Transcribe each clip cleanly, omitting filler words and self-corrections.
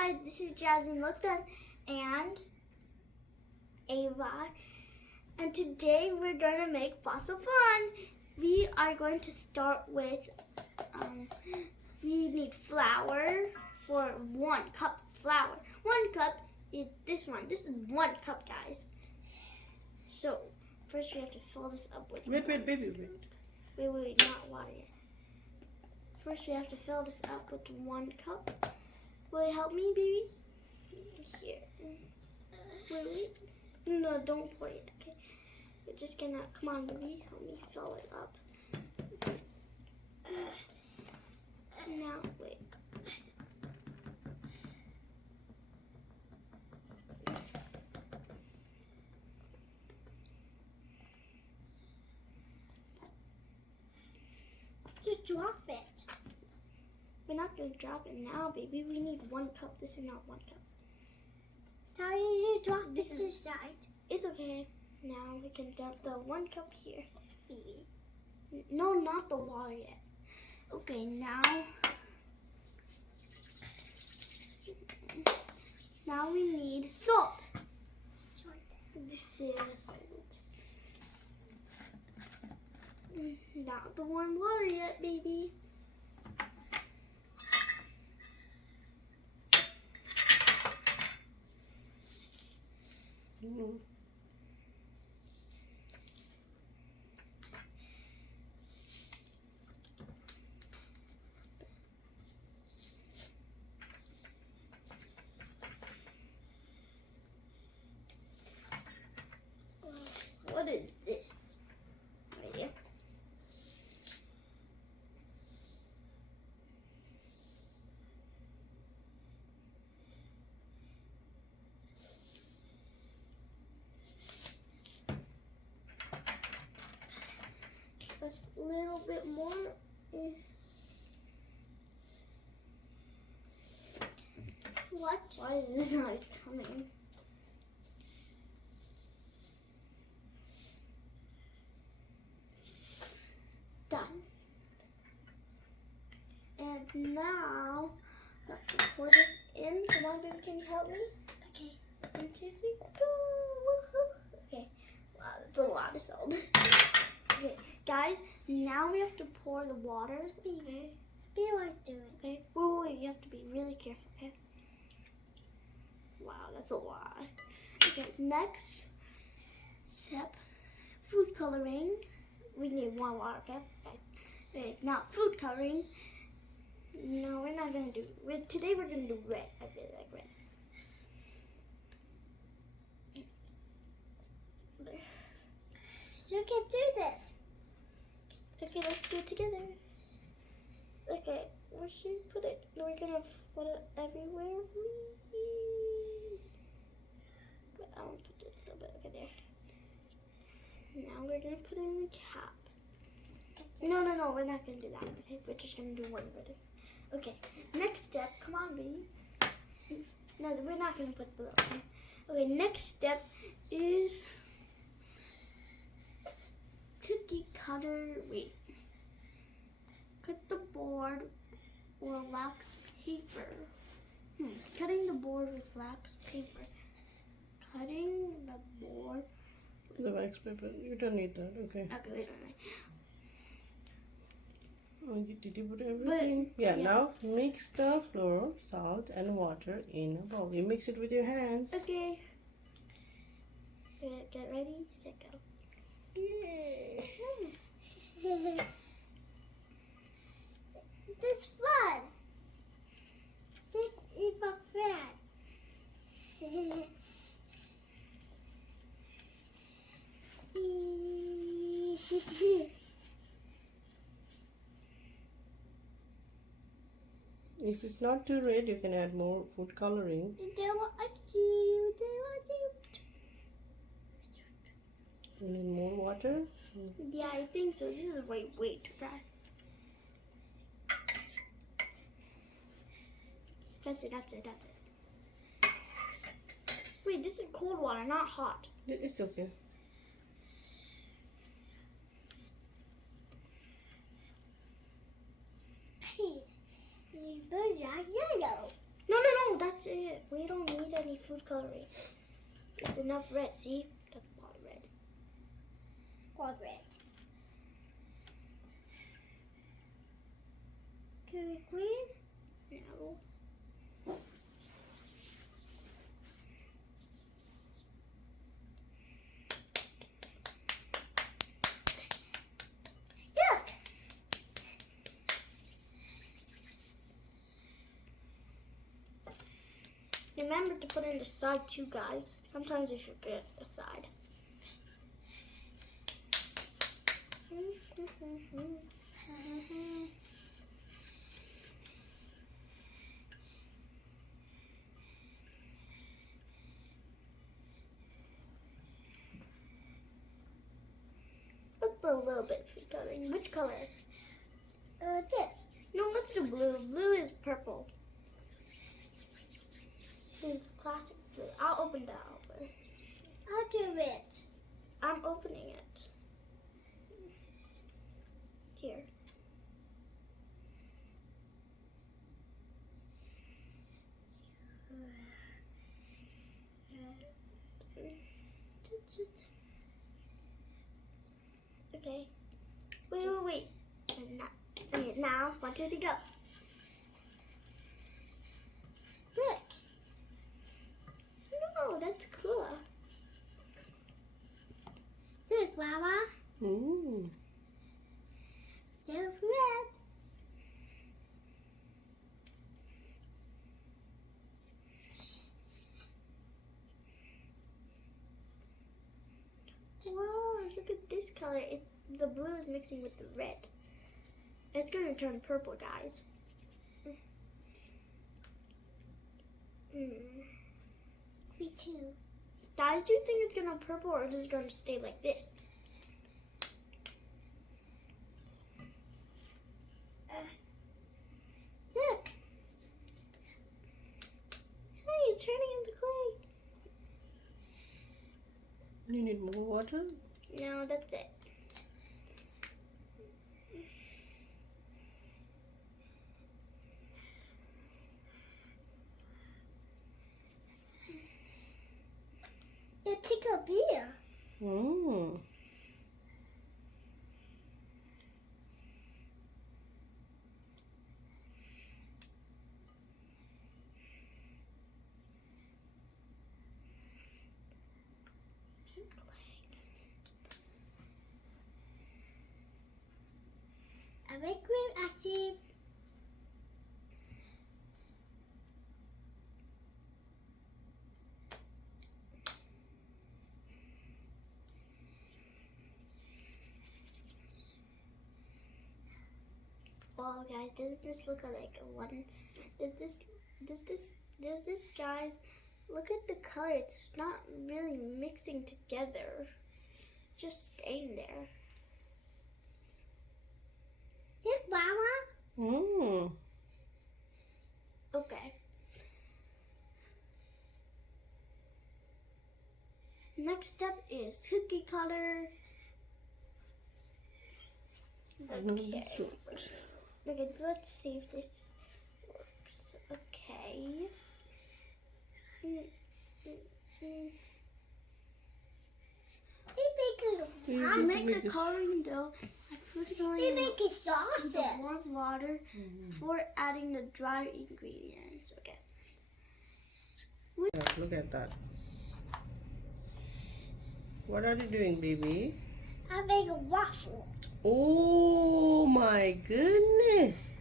guys, this is JazMChannel and Ava, and today we're going to make fossil fun. We are going to start with, we need flour for 1 cup flour. 1 cup is this one. This is 1 cup, guys. So first we have to fill this up with Wait, baby, wait. Wait, not water yet. First we have to fill this up with 1 cup. Will you help me, baby? Here. Wait. No, don't pour it, okay? We're just gonna, come on, baby. Help me fill it up. Now, wait. Just drop it. We're not going to drop it now, baby. We need 1 cup. This is not 1 cup. How did you drop this side? It's okay. Now we can dump the 1 cup here. Baby. No, not the water yet. Okay, now we need salt. This is salt. Not the warm water yet, baby. What is this? Right here. Just a little bit more. What? Why is this noise coming? Done. And now I have to pour this in. Come on, baby, can you help me? Okay. 1, 2, 3, go! Woohoo! Okay. Wow, that's a lot of salt. Okay, guys, now we have to pour the water. Baby was doing. Okay. Wait, you have to be really careful, okay? Wow, that's a lot. Okay, next step, food coloring. We need 1 water, okay? Okay, now food coloring. No, we're not gonna do. Today we're gonna do red. I really like red. You can do this. Okay, let's do it together. Okay, where should we put it? We're gonna put it everywhere. But I want to put it a little bit over there. Now we're gonna put it in the cap. No, we're not gonna do that. Okay, we're just gonna do 1 red. Okay, next step. Come on, baby. No, we're not gonna put blue. Okay. Okay, next step is cookie cutter. Wait. Cut the board or wax paper. Cutting the board with wax paper. Cutting the board. The wax paper, you don't need that, okay. Okay, wait a minute. Oh, did you put everything? Yeah, now mix the flour, salt, and water in a bowl. You mix it with your hands. Okay. Get ready, set, go. Yay! This fun. Sit in my friend. If it's not too red, you can add more food coloring. You need more water? Yeah, I think so. This is way too dry. That's it. Wait, this is cold water, not hot. It's okay. Hey, birds are yellow. No, that's it. We don't need any food coloring. It's enough red, see? That's a lot of red. What red? Green? No. Look! Remember to put in the side too, guys. Sometimes you forget the side. Let's put a little bit of food coloring. Which color? This. No, let's do blue. Blue is purple. This is classic blue. I'll open that over. I'll do it. I'm opening it. Here. Okay. Wait. And now, okay, now, 1, 2, 3, go. Look. No, that's cool. Look, Mama. Ooh. They're red. Whoa, look at this color. The blue is mixing with the red. It's going to turn purple, guys. Me too. Guys, do you think it's going to purple or is it going to stay like this? Look. Hey, it's turning into clay. You need more water? No, that's it. The tickle beer. Mm. I make green acid. Well, guys, does this look like a one? Does this, guys, look at the color. It's not really mixing together. Just staying there. Look, Mama. Mm. Okay. Next step is cookie color. Okay. Okay, let's see if this works. Okay. I make the coloring dough. I put it on We make a to the sausage. warm water before adding the dry ingredients. Okay. Yeah, look at that. What are you doing, baby? I make a waffle. Oh my goodness.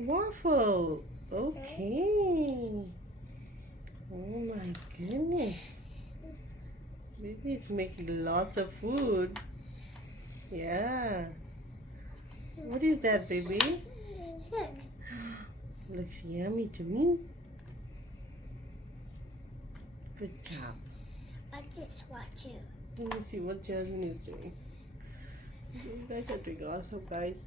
Waffle. Okay. Oh my goodness. Baby is making lots of food. Yeah. What is that, baby? Look. Looks yummy to me. Good job. I just want to. Let me see what Jasmine is doing. You guys are doing awesome, guys.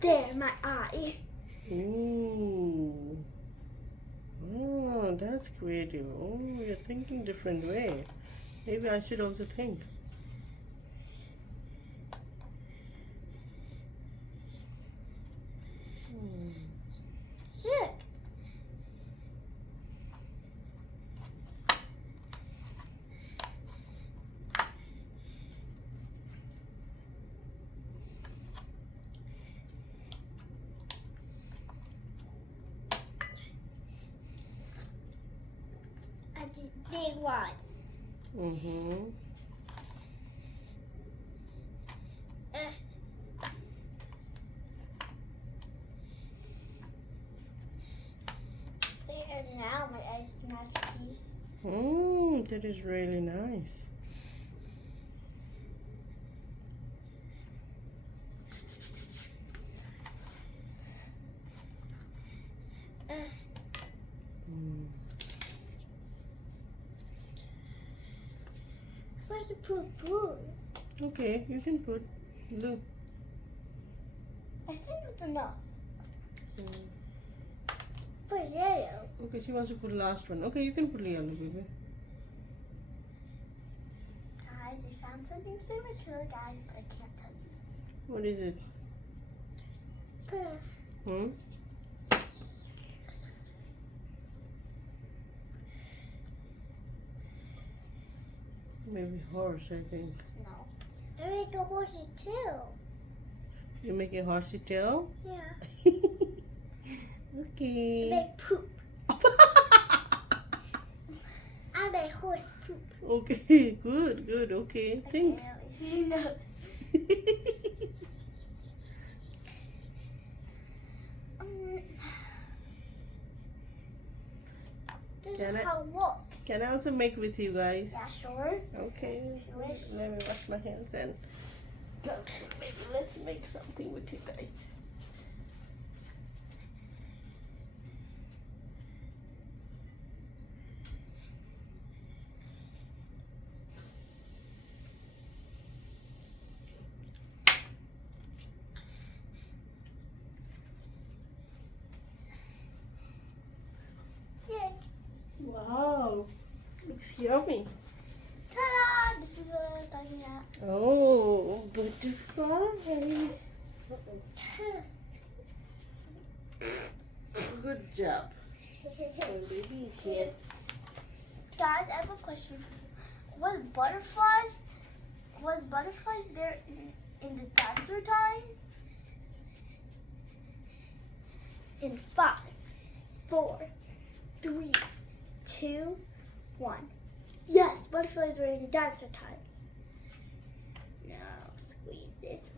There, my eye. Ooh. Oh, that's creative. Oh, you're thinking different way. Maybe I should also think. big one. Mm-hmm. There now, my ice masterpiece. That is really nice. Where's the poo? Okay, you can put blue. I think that's enough. Put yellow. Okay, she wants to put the last one. Okay, you can put yellow, baby. Guys, I found something super cool, guys, but I can't tell you. What is it? Put. Maybe horse, I think. No. I make a horse's tail. You make a horsey tail? Yeah. Okay. I make poop. I make horse poop. Okay, good, okay. Think. Apparently, she knows. This Can is I- how it look. Can I also make with you guys? Yeah, sure. Okay. Wish. Let me wash my hands and maybe let's make something with you guys. Wow, looks yummy. Ta-da! This is what I was talking about. Oh, butterfly. Good job. Oh, baby is here. Guys, I have a question. Was butterflies there in the dinosaur time? In 5, 4, 3, 2, 1. Yes, butterflies were in dinosaur times. Now squeeze this.